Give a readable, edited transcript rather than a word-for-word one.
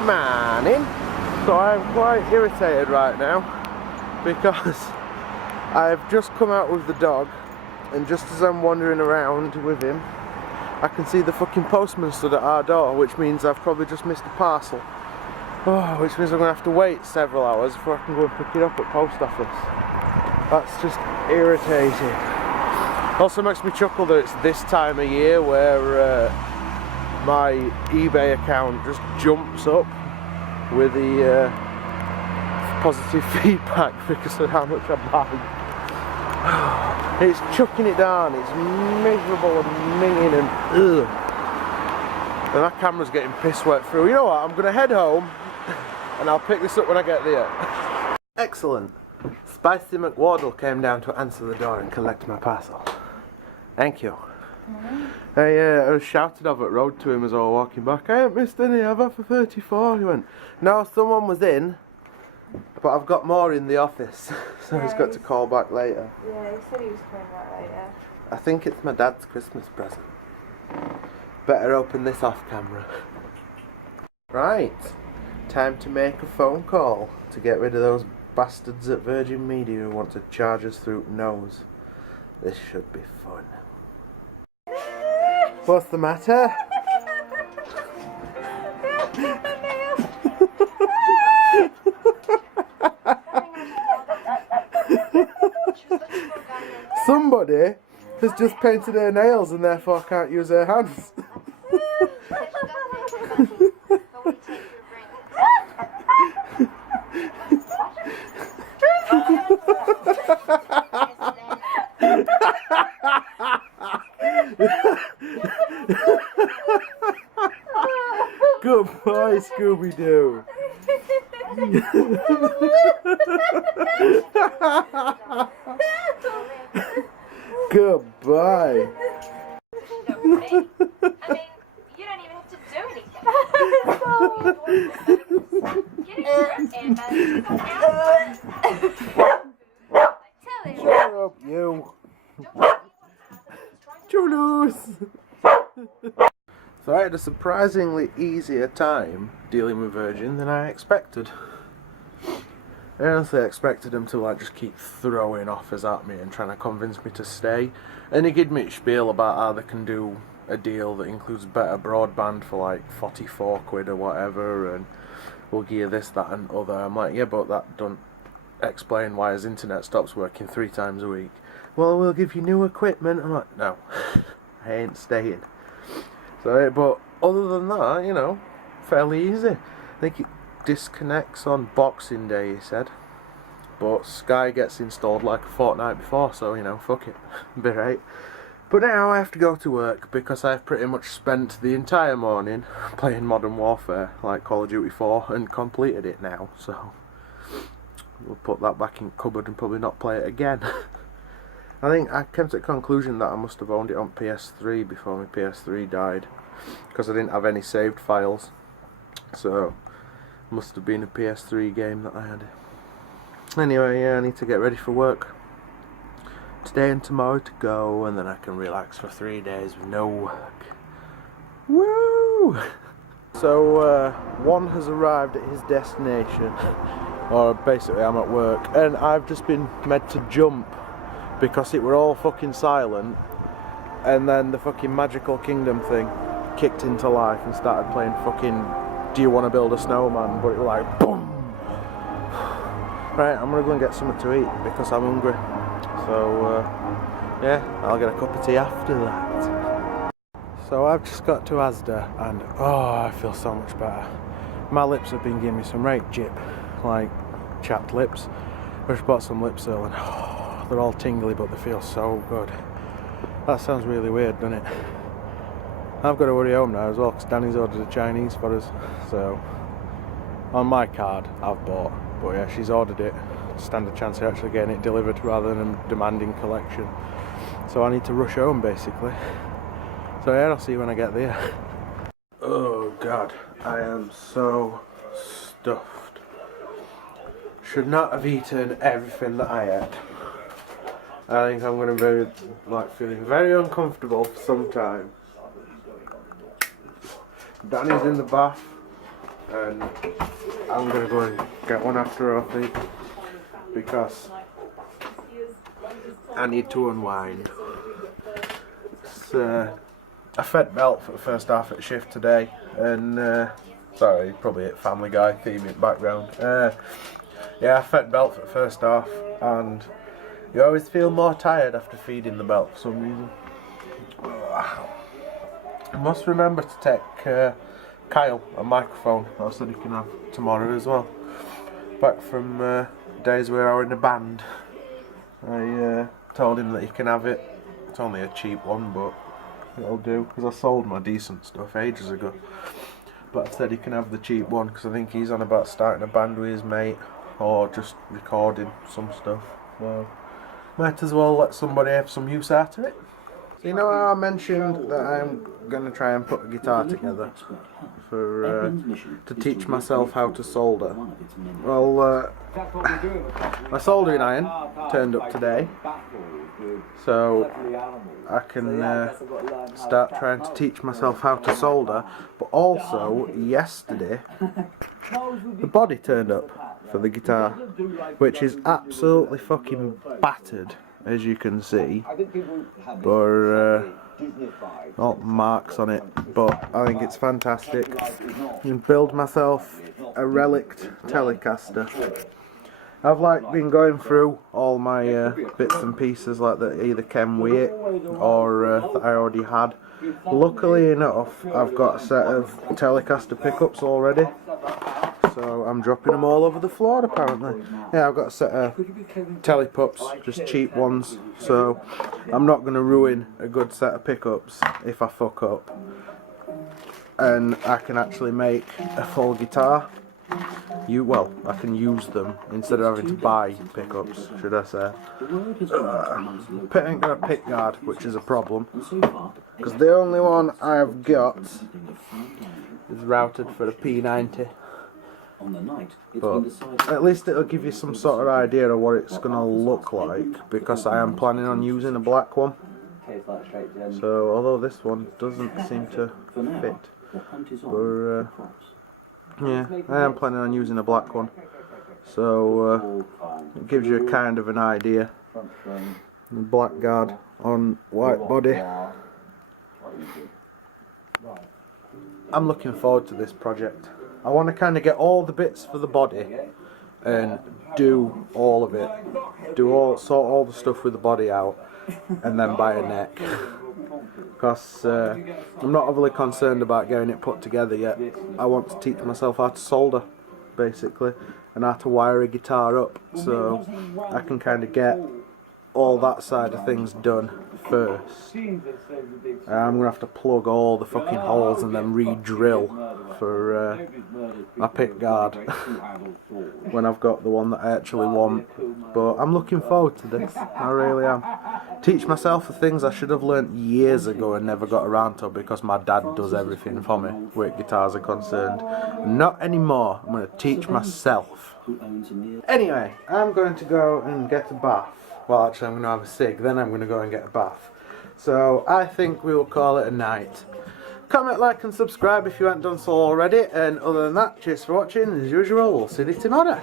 Morning. So I'm quite irritated right now because I've just come out with the dog, and just as I'm wandering around with him, I can see the fucking postman stood at our door, which means I've probably just missed a parcel. Oh, which means I'm going to have to wait several hours before I can go and pick it up at post office. That's just irritating. Also makes me chuckle that it's this time of year where my eBay account just jumps up with the positive feedback because of how much I buy. It's chucking it down, it's miserable and minging and ugh. And that camera's getting piss wet through. You know what, I'm going to head home and I'll pick this up when I get there. Excellent. Spicy McWardle came down to answer the door and collect my parcel. Thank you. I was shouted over at road to him as I was walking back. I haven't missed any, I've had for 34. He went, no, someone was in, but I've got more in the office. So yeah, he's got to call back later. Yeah, he said he was coming back later. I think it's my dad's Christmas present. Better open this off camera. Right, time to make a phone call to get rid of those bastards at Virgin Media who want to charge us through nose. This should be fun. What's the matter? Somebody has just painted her nails and therefore can't use her hands. Good boy, Scooby-Doo. Goodbye. I mean, you don't even have to do anything. Get it and shut up, you. Toulouse. So I had a surprisingly easier time dealing with Virgin than I expected. I honestly expected him to like just keep throwing offers at me and trying to convince me to stay. And he gave me a spiel about how they can do a deal that includes better broadband for like 44 quid or whatever, and we'll give you this, that and other. I'm like, yeah, but that don't explain why his internet stops working 3 times a week. Well, we'll give you new equipment. I'm like, no, I ain't staying. So, but other than that, you know, fairly easy. I think it disconnects on Boxing Day, he said. But Sky gets installed like a fortnight before, so, you know, fuck it. Be right. But now I have to go to work because I've pretty much spent the entire morning playing Modern Warfare, like Call of Duty 4, and completed it now, so we'll put that back in the cupboard and probably not play it again. I think I came to the conclusion that I must have owned it on PS3 before my PS3 died, because I didn't have any saved files, so it must have been a PS3 game that I had. Anyway, yeah, I need to get ready for work. Today and tomorrow to go, and then I can relax for 3 days with no work. Woo! So, one has arrived at his destination, or basically I'm at work, and I've just been made to jump because it were all fucking silent, and then the fucking Magical Kingdom thing kicked into life and started playing fucking Do You Want to Build a Snowman, but it was like boom! Right, I'm gonna go and get something to eat because I'm hungry. So, yeah, I'll get a cup of tea after that. So I've just got to Asda and, oh, I feel so much better. My lips have been giving me some right jip, like chapped lips. I just bought some lip seal and, oh, they're all tingly but they feel so good. That sounds really weird, doesn't it? I've got to hurry home now as well because Danny's ordered a Chinese for us. So, on my card, I've bought. But yeah, she's ordered it. Stand a chance of actually getting it delivered rather than demanding collection. So I need to rush home basically. So yeah, I'll see you when I get there. Oh god, I am so stuffed. Should not have eaten everything that I ate. I think I'm going to be like feeling very uncomfortable for some time. Danny's in the bath, and I'm going to go and get one after I think, because I need to unwind. It's I fed Belt for the first half at shift today, and sorry, probably a Family Guy theme in the background. Yeah, I fed Belt for the first half, and you always feel more tired after feeding the Belt for some reason. I must remember to take Kyle a microphone, so he can have tomorrow as well. Back from days where I was in a band, I told him that he can have it. It's only a cheap one, but it'll do, because I sold my decent stuff ages ago. But I said he can have the cheap one, because I think he's on about starting a band with his mate, or just recording some stuff. So might as well let somebody have some use out of it. So you know how I mentioned that I'm going to try and put a guitar together for to teach myself how to solder? Well, my soldering iron turned up today, so I can start trying to teach myself how to solder. But also, yesterday, the body turned up for the guitar, which is absolutely fucking battered, as you can see, but all marks on it, but I think it's fantastic. I can build myself a relict Telecaster. I've been going through all my bits and pieces that either came with it or that I already had. Luckily enough, I've got a set of Telecaster pickups already, so I'm dropping them all over the floor apparently. Yeah, I've got a set of Telepups, just cheap ones, so I'm not going to ruin a good set of pickups if I fuck up. And I can actually make a full guitar. Well, I can use them instead of having to buy pickups, should I say. I ain't got a pick guard, which is a problem, because the only one I've got is routed for the P90. But at least it'll give you some sort of idea of what it's going to look like, because I am planning on using a black one. So although this one doesn't seem to fit, but yeah, I am planning on using a black one, so it gives you a kind of an idea. Black guard on white body. I'm looking forward to this project. I want to kind of get all the bits for the body and do all of it. Sort all the stuff with the body out, and then buy a neck. Because I'm not overly concerned about getting it put together yet. I want to teach myself how to solder, basically, and how to wire a guitar up, so I can kind of get all that side of things done first. I'm going to have to plug all the fucking holes and then re-drill for my pick guard when I've got the one that I actually want. But I'm looking forward to this, I really am. Teach myself the things I should have learnt years ago and never got around to, because my dad does everything for me where guitars are concerned. Not anymore, I'm going to teach myself. Anyway, I'm going to go and get a bath. Well, actually I'm going to have a cig, then I'm going to go and get a bath. So I think we will call it a night. Comment, like and subscribe if you haven't done so already, and other than that, cheers for watching. As usual, we'll see you tomorrow.